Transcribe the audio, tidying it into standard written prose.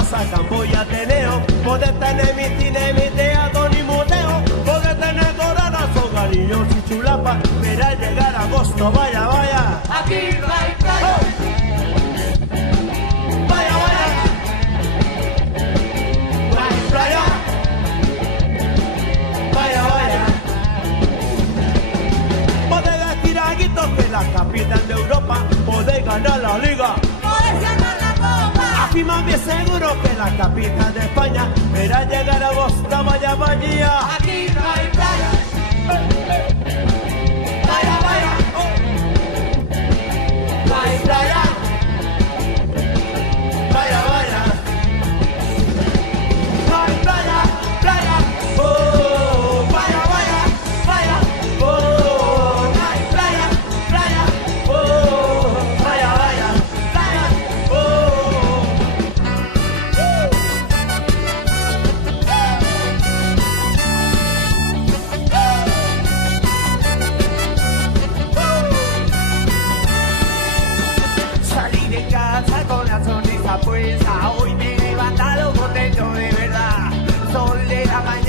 Plaza Camboya, Ateneo, podés tener mi cine, mi teatro ni museo, podés tener Corona, Soganillos y Chulapa, pero al llegar agosto, vaya, vaya, Aquí no hay playa. vaya, vaya, no hay playa, vaya, vaya. Podés decir a Guitos que la capital de Europa, podés ganar la liga. Podés ganar la copa. Aquí más bien seguro que la capital de España, pero al llegar agosto, vaya, vaya. Aquí no hay playa. Vaya, vaya, no hay playa. Vaya, vaya. No hay playa, playa. Oh, vaya, vaya, vaya. Oh, no hay playa, playa. Oh, vaya, vaya, playa. Oh. Salí de casa con la sonrisa puesta, hoy me he levantado contento de verdad. Sol de la mañana.